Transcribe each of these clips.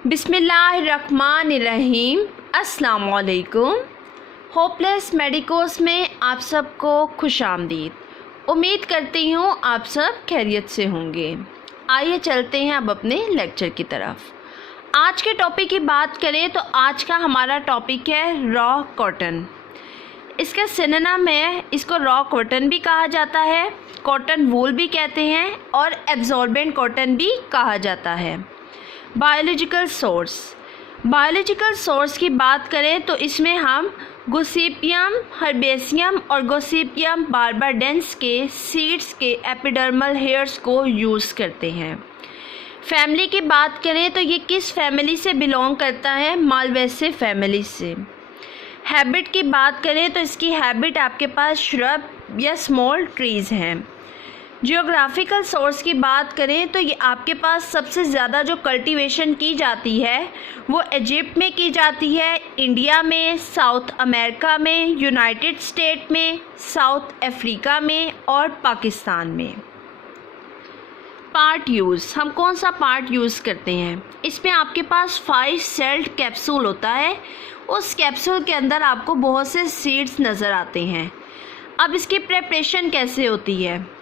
बिस्मिल्लाहिर्रहमानिर्रहीम। अस्सलाम वालेकुम। होपलेस मेडिकोस में आप सबको खुश आमदीद। उम्मीद करती हूँ आप सब खैरियत से होंगे। आइए चलते हैं अब अपने लेक्चर की तरफ। आज के टॉपिक की बात करें तो आज का हमारा टॉपिक है रॉ कॉटन। इसका सिनोनिम है, इसको रॉ कॉटन भी कहा जाता है, कॉटन वूल भी कहते हैं और एब्जॉर्बेंट कॉटन भी कहा जाता है। बायोलॉजिकल सोर्स की बात करें तो इसमें हम गोसिपियम हर्बेसियम और गोसिपियम बार्बाडेंस के सीड्स के एपिडर्मल हेयर्स को यूज़ करते हैं। फैमिली की बात करें तो ये किस फैमिली से बिलोंग करता है? मालवेसी फैमिली से। हैबिट की बात करें तो इसकी हैबिट आपके पास श्रब या स्मॉल ट्रीज़ हैं। जियोग्राफिकल सोर्स की बात करें तो ये आपके पास सबसे ज़्यादा जो कल्टीवेशन की जाती है वो इजिप्ट में की जाती है, इंडिया में, साउथ अमेरिका में, यूनाइटेड स्टेट में, साउथ अफ्रीका में और पाकिस्तान में। पार्ट यूज़, हम कौन सा पार्ट यूज़ करते हैं? इसमें आपके पास 5 सेल्ड कैप्सूल होता है। उस कैप्सूल के अंदर आपको बहुत से सीड्स नज़र आते हैं। अब इसकी प्रेपरेशन कैसे होती है?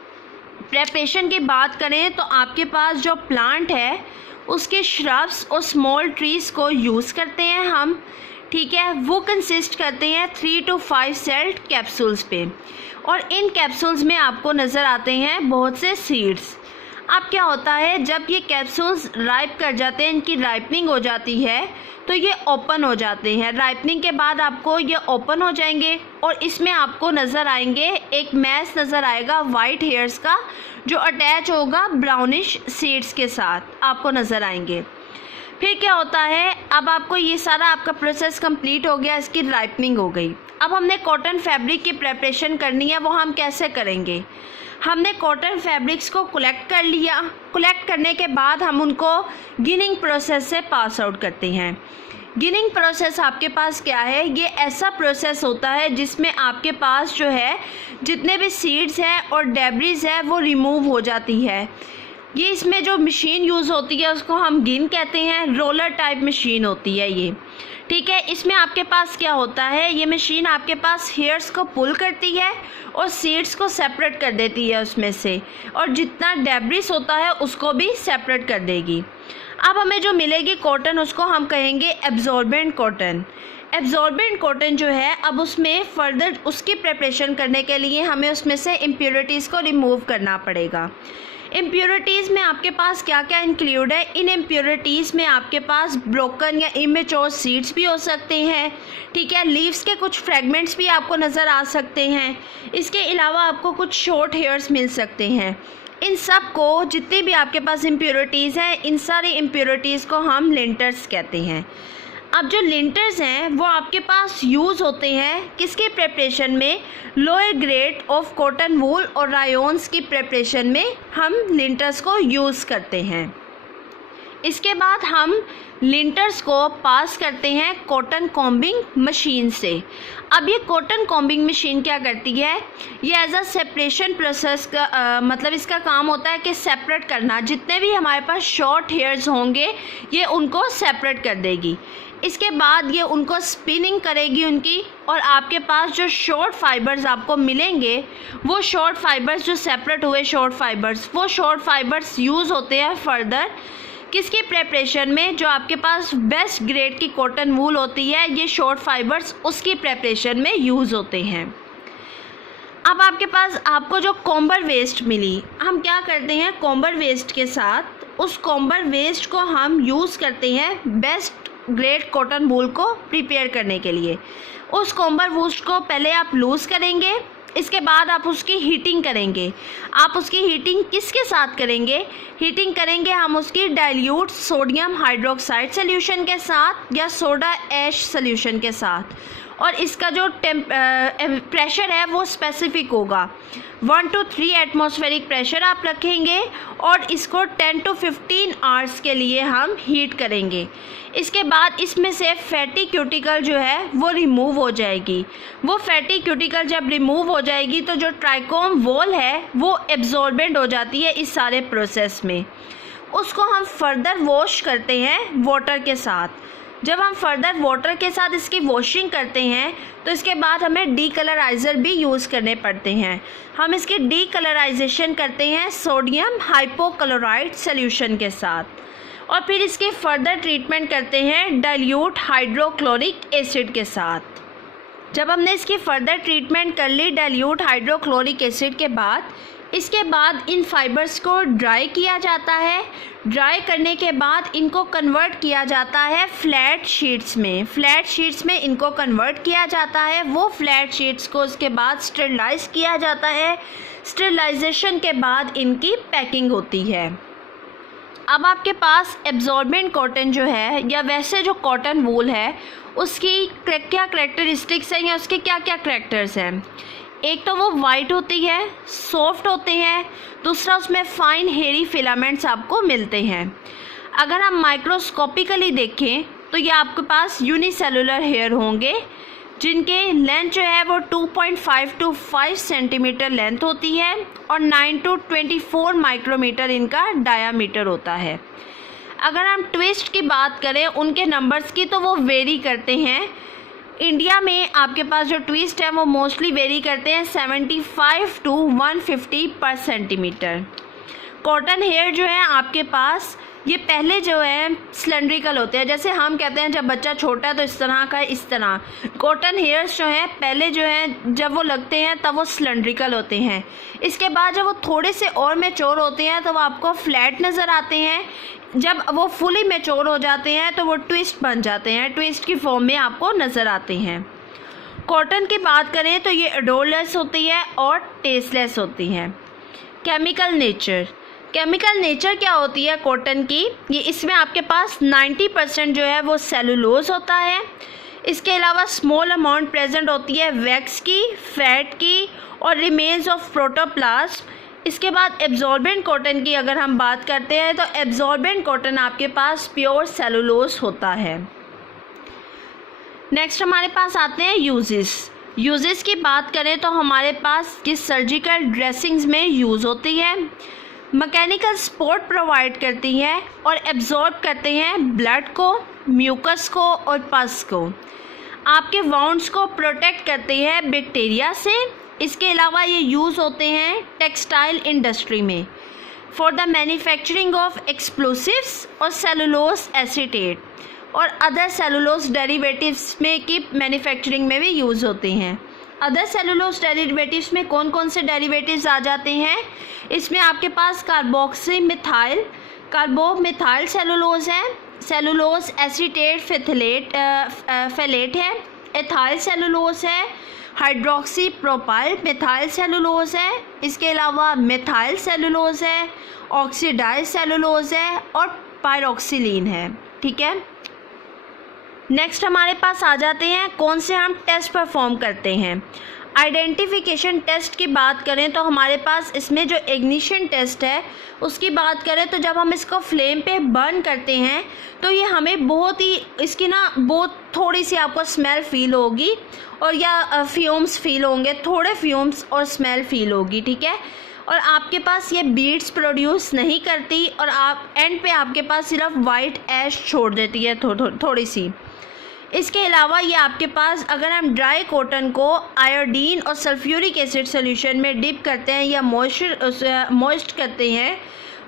प्रेपरेशन की बात करें तो आपके पास जो प्लांट है उसके श्रब्स और स्मॉल ट्रीज़ को यूज़ करते हैं हम, ठीक है। वो कंसिस्ट करते हैं 3 to 5 सेल्ड कैप्सूल्स पे और इन कैप्सूल्स में आपको नज़र आते हैं बहुत से सीड्स। अब क्या होता है, जब ये कैप्सूल्स राइप कर जाते हैं, इनकी राइपनिंग हो जाती है तो ये ओपन हो जाते हैं। राइपनिंग के बाद आपको ये ओपन हो जाएंगे और इसमें आपको नज़र आएंगे, एक मैस नज़र आएगा वाइट हेयर्स का जो अटैच होगा ब्राउनिश सीड्स के साथ, आपको नज़र आएंगे। फिर क्या होता है, अब आपको ये सारा आपका प्रोसेस कंप्लीट हो गया, इसकी राइपनिंग हो गई। अब हमने कॉटन फैब्रिक की प्रेपरेशन करनी है, वो हम कैसे करेंगे? हमने कॉटन फैब्रिक्स को कलेक्ट कर लिया। कलेक्ट करने के बाद हम उनको गिनिंग प्रोसेस से पास आउट करते हैं। गिनिंग प्रोसेस आपके पास क्या है? ये ऐसा प्रोसेस होता है जिसमें आपके पास जो है जितने भी सीड्स हैं और डेब्रिज है वो रिमूव हो जाती है। ये इसमें जो मशीन यूज़ होती है उसको हम गिन कहते हैं, रोलर टाइप मशीन होती है ये, ठीक है। इसमें आपके पास क्या होता है, ये मशीन आपके पास हेयर्स को पुल करती है और सीड्स को सेपरेट कर देती है उसमें से, और जितना डेब्रिस होता है उसको भी सेपरेट कर देगी। अब हमें जो मिलेगी कॉटन उसको हम कहेंगे एब्जॉर्बेंट कॉटन। एब्जॉर्बेंट कॉटन जो है, अब उसमें फर्दर उसकी प्रिपरेशन करने के लिए हमें उसमें से इम्प्योरिटीज़ को रिमूव करना पड़ेगा। इम्प्योरिटीज़ में आपके पास क्या क्या इंक्लूड है? इन इम्प्योरिटीज़ में आपके पास ब्रोकन या इमेच्योर सीड्स भी हो सकते हैं, ठीक है। लीव्स के कुछ फ्रेगमेंट्स भी आपको नज़र आ सकते हैं। इसके अलावा आपको कुछ शॉर्ट हेयर्स मिल सकते हैं। इन सब को, जितनी भी आपके पास इम्प्योरिटीज़ हैं, इन सारी इम्प्योरिटीज़ को हम लिंटर्स कहते हैं। अब जो लिंटर्स हैं वो आपके पास यूज़ होते हैं किसके प्रिपरेशन में? Lower grade of cotton wool और रायोन्स की प्रिपरेशन में हम लिंटर्स को यूज़ करते हैं। इसके बाद हम लिंटर्स को पास करते हैं कॉटन कॉम्बिंग मशीन से। अब ये कॉटन कॉम्बिंग मशीन क्या करती है? ये एज अ सेपरेशन प्रोसेस का मतलब इसका काम होता है कि सेपरेट करना, जितने भी हमारे पास शॉर्ट हेयर्स होंगे ये उनको सेपरेट कर देगी। इसके बाद ये उनको स्पिनिंग करेगी उनकी, और आपके पास जो शॉर्ट फाइबर्स आपको मिलेंगे वो शॉर्ट फाइबर्स, जो सेपरेट हुए शॉर्ट फाइबर्स, वो शॉर्ट फाइबर्स यूज़ होते हैं फर्दर किसकी प्रेपरेशन में? जो आपके पास बेस्ट ग्रेड की कॉटन वूल होती है, ये शॉर्ट फाइबर्स उसकी प्रेपरेशन में यूज़ होते हैं। अब आपके पास आपको जो कॉम्बर वेस्ट मिली, हम क्या करते हैं कॉम्बर वेस्ट के साथ, उस कॉम्बर वेस्ट को हम यूज़ करते हैं बेस्ट ग्रेड कॉटन वूल को प्रिपेयर करने के लिए। उस कॉम्बर वेस्ट को पहले आप लूज़ करेंगे, इसके बाद आप उसकी हीटिंग करेंगे। आप उसकी हीटिंग किसके साथ करेंगे? हीटिंग करेंगे हम उसकी डाइल्यूट सोडियम हाइड्रोक्साइड सोल्यूशन के साथ या सोडा ऐश सोल्यूशन के साथ, और इसका जो प्रेशर है वो स्पेसिफिक होगा। 1 to 3 एटमॉस्फेरिक प्रेशर आप रखेंगे और इसको 10 to 15 आवर्स के लिए हम हीट करेंगे। इसके बाद इसमें से फैटी क्यूटिकल जो है वो रिमूव हो जाएगी। वो फैटी क्यूटिकल जब रिमूव हो जाएगी तो जो ट्राइकोम वॉल है वो एब्जॉर्बेंट हो जाती है इस सारे प्रोसेस में। उसको हम फर्दर वॉश करते हैं वाटर के साथ। जब हम फर्दर वाटर के साथ इसकी वॉशिंग करते हैं तो इसके बाद हमें डीकलराइज़र भी यूज़ करने पड़ते हैं। हम इसकी डीकलराइजेशन करते हैं सोडियम हाइपोक्लोराइड सॉल्यूशन के साथ, और फिर इसकी फर्दर ट्रीटमेंट करते हैं डाइल्यूट हाइड्रोक्लोरिक एसिड के साथ। जब हमने इसकी फर्दर ट्रीटमेंट कर ली डाइल्यूट हाइड्रोक्लोरिक एसिड के बाद, इसके बाद इन फाइबर्स को ड्राई किया जाता है। ड्राई करने के बाद इनको कन्वर्ट किया जाता है फ्लैट शीट्स में। फ्लैट शीट्स में इनको कन्वर्ट किया जाता है। वो फ्लैट शीट्स को उसके बाद स्टेरिलाइज किया जाता है। स्टेरिलाइजेशन के बाद इनकी पैकिंग होती है। अब आपके पास एब्जॉर्बेंट कॉटन जो है या वैसे जो कॉटन वूल है उसकी क्या करैक्टरिस्टिक्स हैं या उसके क्या क्या करैक्टर्स हैं। एक तो वो वाइट होती है, सॉफ्ट होते हैं, दूसरा उसमें फाइन हेयरी फिलामेंट्स आपको मिलते हैं। अगर हम माइक्रोस्कोपिकली देखें तो ये आपके पास यूनिसेलुलर हेयर होंगे जिनके लेंथ जो है वो 2.5 to 5 सेंटीमीटर लेंथ होती है और 9 to 24 माइक्रोमीटर इनका डायामीटर होता है। अगर हम ट्विस्ट की बात करें उनके नंबर्स की तो वो वेरी करते हैं। इंडिया में आपके पास जो ट्विस्ट है वो मोस्टली वेरी करते हैं 75 to 150 पर सेंटीमीटर। कॉटन हेयर जो है आपके पास ये पहले जो है सिलेंड्रिकल होते हैं, जैसे हम कहते हैं जब बच्चा छोटा है तो इस तरह का, इस तरह कॉटन हेयर्स जो हैं पहले जो है जब वो लगते हैं तब वो सिलेंड्रिकल होते हैं। इसके बाद जब वो थोड़े से और मैच्योर होते हैं तो वो आपको फ्लैट नज़र आते हैं। जब वो फुली मैच्योर हो जाते हैं तो वो ट्विस्ट बन जाते हैं, ट्विस्ट की फॉर्म में आपको नज़र आते हैं। कॉटन की बात करें तो ये ओडोरलेस होती है और टेस्टलेस होती है। केमिकल नेचर क्या होती है कॉटन की, ये इसमें आपके पास 90% जो है वो सेलुलोज होता है। इसके अलावा स्मॉल अमाउंट प्रेजेंट होती है वैक्स की, फैट की और रिमेन्स ऑफ प्रोटोप्लाज्म। इसके बाद एब्जॉर्बेंट कॉटन की अगर हम बात करते हैं तो एब्जॉर्बेंट कॉटन आपके पास प्योर सेलुलोज होता है। नेक्स्ट हमारे पास आते हैं यूजेस की बात करें तो हमारे पास ये सर्जिकल ड्रेसिंग्स में यूज़ होती है, मैकेनिकल सपोर्ट प्रोवाइड करती है और एब्जॉर्ब करते हैं ब्लड को, म्यूकस को और पस को। आपके वाउंड्स को प्रोटेक्ट करते हैं बैक्टीरिया से। इसके अलावा ये यूज़ होते हैं टेक्सटाइल इंडस्ट्री में for the manufacturing of explosives और सेलुलोज एसीटेट और अदर सेलुलोज डेरिवेटिव्स में की मैन्युफैक्चरिंग में भी यूज़ होते हैं। अदर सेलुलोज डेरिवेटिव्स में कौन कौन से डेरिवेटिव्स आ जाते हैं, इसमें आपके पास कार्बोमिथाइल सेलुलोज है, सेलुलोज एसीटेट फेलेट है, एथाइल सेलुलोज है, हाइड्रोक्सी प्रोपाइल मिथाइल सेलुलोज है, इसके अलावा मिथाइल सेलुलोज है, ऑक्सीडाइज सेलुलोज है और पायरोक्सिलीन है। ठीक है, नेक्स्ट हमारे पास आ जाते हैं कौन से हम टेस्ट परफॉर्म करते हैं। आइडेंटिफिकेशन टेस्ट की बात करें तो हमारे पास इसमें जो इग्निशन टेस्ट है उसकी बात करें तो जब हम इसको फ्लेम पे बर्न करते हैं तो ये हमें बहुत थोड़ी सी आपको स्मेल फील होगी और या फ्यूम्स फील होंगे, थोड़े फ्यूम्स और स्मेल फील होगी। ठीक है, और आपके पास ये बीड्स प्रोड्यूस नहीं करती और आप एंड पे आपके पास सिर्फ वाइट ऐश छोड़ देती है थोड़ी सी। इसके अलावा ये आपके पास अगर हम ड्राई कॉटन को आयोडीन और सल्फ्यूरिक एसिड सॉल्यूशन में डिप करते हैं या मॉइस्ट करते हैं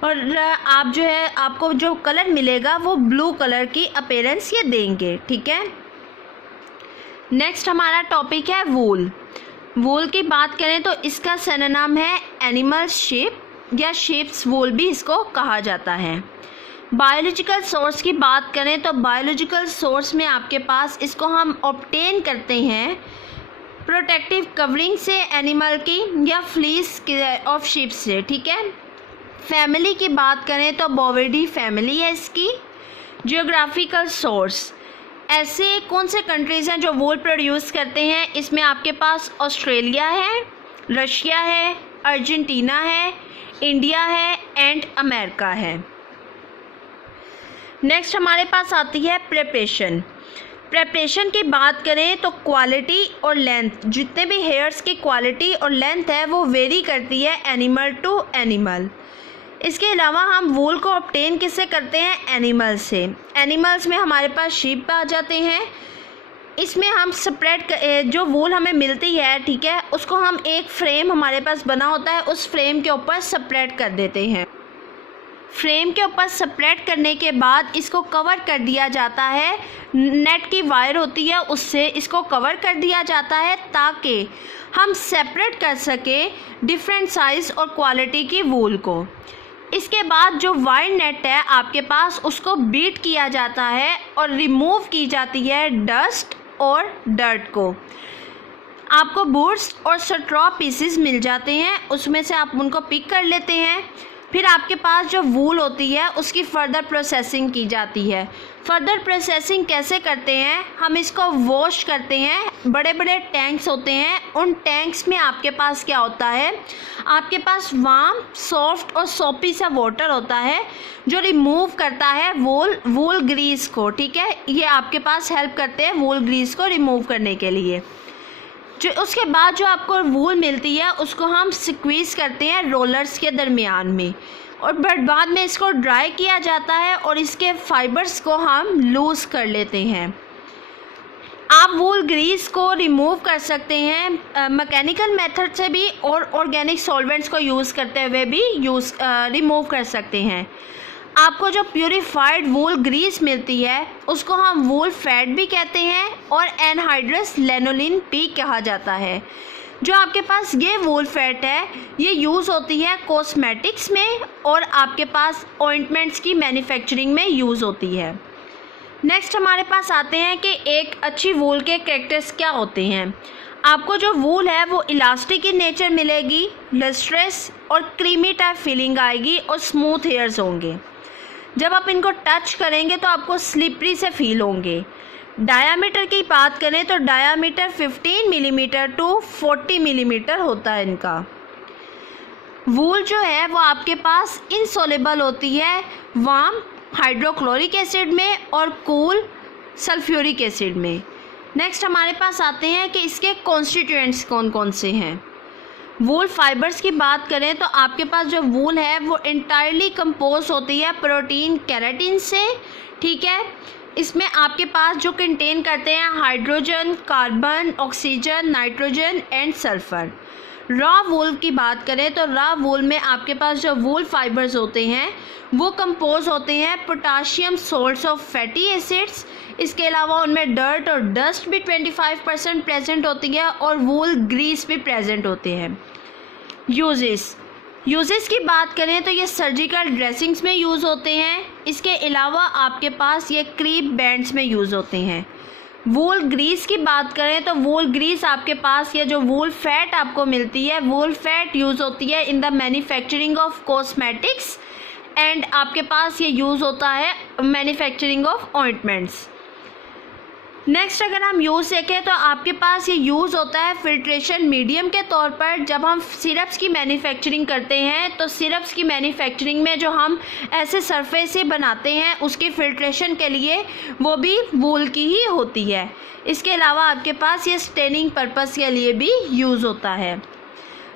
और आप जो है आपको जो कलर मिलेगा वो ब्लू कलर की अपीयरेंस ये देंगे। ठीक है, नेक्स्ट हमारा टॉपिक है वूल की बात करें तो इसका सिनोनिम है एनिमल शेप या शेप्स वूल भी इसको कहा जाता है। बायोलॉजिकल सोर्स की बात करें तो बायोलॉजिकल सोर्स में आपके पास इसको हम ऑब्टेन करते हैं प्रोटेक्टिव कवरिंग से एनिमल की या फ्लीस ऑफ शिप से। ठीक है, फैमिली की बात करें तो बोविडी फैमिली है इसकी। जियोग्राफिकल सोर्स, ऐसे कौन से कंट्रीज़ हैं जो वूल प्रोड्यूस करते हैं, इसमें आपके पास ऑस्ट्रेलिया है, रशिया है, अर्जेंटीना है, इंडिया है एंड अमेरिका है। नेक्स्ट हमारे पास आती है प्रेपरेशन की बात करें तो क्वालिटी और लेंथ, जितने भी हेयर्स की क्वालिटी और लेंथ है वो वेरी करती है एनिमल टू एनिमल। इसके अलावा हम वूल को ऑब्टेन किससे करते हैं? एनिमल्स से। एनिमल्स में हमारे पास शीप आ जाते हैं। इसमें हम स्प्रेड जो वूल हमें मिलती है, ठीक है, उसको हम एक फ्रेम हमारे पास बना होता है, उस फ्रेम के ऊपर स्प्रेड कर देते हैं। फ्रेम के ऊपर स्प्रेड करने के बाद इसको कवर कर दिया जाता है, नेट की वायर होती है उससे इसको कवर कर दिया जाता है ताकि हम सेपरेट कर सकें डिफरेंट साइज़ और क्वालिटी की वूल को। इसके बाद जो वायर नेट है आपके पास, उसको बीट किया जाता है और रिमूव की जाती है डस्ट और डर्ट को। आपको बूट्स और स्ट्रॉ पीसेस मिल जाते हैं, उसमें से आप उनको पिक कर लेते हैं। फिर आपके पास जो वूल होती है उसकी फ़र्दर प्रोसेसिंग की जाती है। फ़र्दर प्रोसेसिंग कैसे करते हैं? हम इसको वॉश करते हैं। बड़े बड़े टैंक्स होते हैं, उन टैंक्स में आपके पास क्या होता है, आपके पास वार्म, सॉफ्ट और सोपी सा वाटर होता है जो रिमूव करता है वूल ग्रीस को, ठीक है। ये आपके पास हेल्प करते हैं वूल ग्रीस को रिमूव करने के लिए। जो उसके बाद जो आपको वूल मिलती है उसको हम स्क्वीज़ करते हैं रोलर्स के दरमियान में, और बाद में इसको ड्राई किया जाता है और इसके फाइबर्स को हम लूज़ कर लेते हैं। आप वूल ग्रीस को रिमूव कर सकते हैं मैकेनिकल मेथड से भी, और ऑर्गेनिक सॉल्वेंट्स को यूज़ करते हुए भी रिमूव कर सकते हैं। आपको जो प्यूरिफाइड वूल ग्रीस मिलती है उसको हम वूल फैट भी कहते हैं और एनहाइड्रस लैनोलिन भी कहा जाता है। जो आपके पास ये वूल फैट है ये यूज़ होती है कॉस्मेटिक्स में और आपके पास ऑइंटमेंट्स की मैन्युफैक्चरिंग में यूज़ होती है। नेक्स्ट हमारे पास आते हैं कि एक अच्छी वूल के कैरेक्टर्स क्या होते हैं। आपको जो वूल है वो इलास्टिक इन नेचर मिलेगी, लस्ट्रेस और क्रीमी टाइप फीलिंग आएगी और स्मूथ हेयर्स होंगे। जब आप इनको टच करेंगे तो आपको स्लिपरी से फील होंगे। डायामीटर की बात करें तो डायामीटर 15 मिलीमीटर टू 40 मिलीमीटर होता है इनका। वूल जो है वो आपके पास इनसोलेबल होती है वार्म हाइड्रोक्लोरिक एसिड में और कूल सल्फ्यूरिक एसिड में। नेक्स्ट हमारे पास आते हैं कि इसके कॉन्स्टिट्यूएंट्स कौन कौन से हैं। वूल फाइबर्स की बात करें तो आपके पास जो वूल है वो इंटायरली कंपोज होती है प्रोटीन केराटिन से, ठीक है। इसमें आपके पास जो कंटेन करते हैं hydrogen, carbon, oxygen, nitrogen and sulphur. Raw wool की बात करें तो रॉ वूल में आपके पास जो वूल फाइबर्स होते हैं वो कंपोज होते हैं potassium salts of fatty acids. इसके अलावा उनमें डर्ट और डस्ट भी 25% प्रेजेंट होती है और वूल ग्रीस भी प्रेजेंट होते हैं। यूजेस की बात करें तो ये सर्जिकल ड्रेसिंग्स में यूज़ होते हैं। इसके अलावा आपके पास ये क्रीप बैंड्स में यूज़ होते हैं। वूल ग्रीस की बात करें तो वूल ग्रीस आपके पास ये जो वूल फैट आपको मिलती है, वूल फैट यूज़ होती है in the manufacturing of cosmetics and आपके पास ये यूज़ होता है मैन्युफैक्चरिंग ऑफ ऑइंटमेंट्स। नेक्स्ट अगर हम यूज़ देखें तो आपके पास ये यूज़ होता है फिल्ट्रेशन मीडियम के तौर पर। जब हम सिरप्स की मैन्युफैक्चरिंग करते हैं तो सिरप्स की मैन्युफैक्चरिंग में जो हम ऐसे सरफेस से बनाते हैं उसकी फिल्ट्रेशन के लिए वो भी वूल की ही होती है। इसके अलावा आपके पास ये स्टेनिंग पर्पस के लिए भी यूज़ होता है।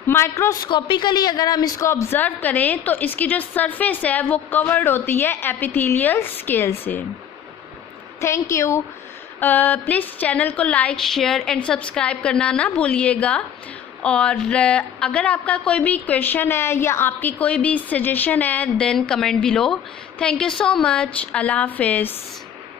माइक्रोस्कोपिकली अगर हम इसको ऑब्ज़र्व करें तो इसकी जो सरफेस है वो कवर्ड होती है एपिथेलियल स्केल से। Thank you. प्लीज़ चैनल को लाइक, शेयर एंड सब्सक्राइब करना ना भूलिएगा। और अगर आपका कोई भी क्वेश्चन है या आपकी कोई भी सजेशन है then comment below. Thank you so much. अल्लाह हाफिज़।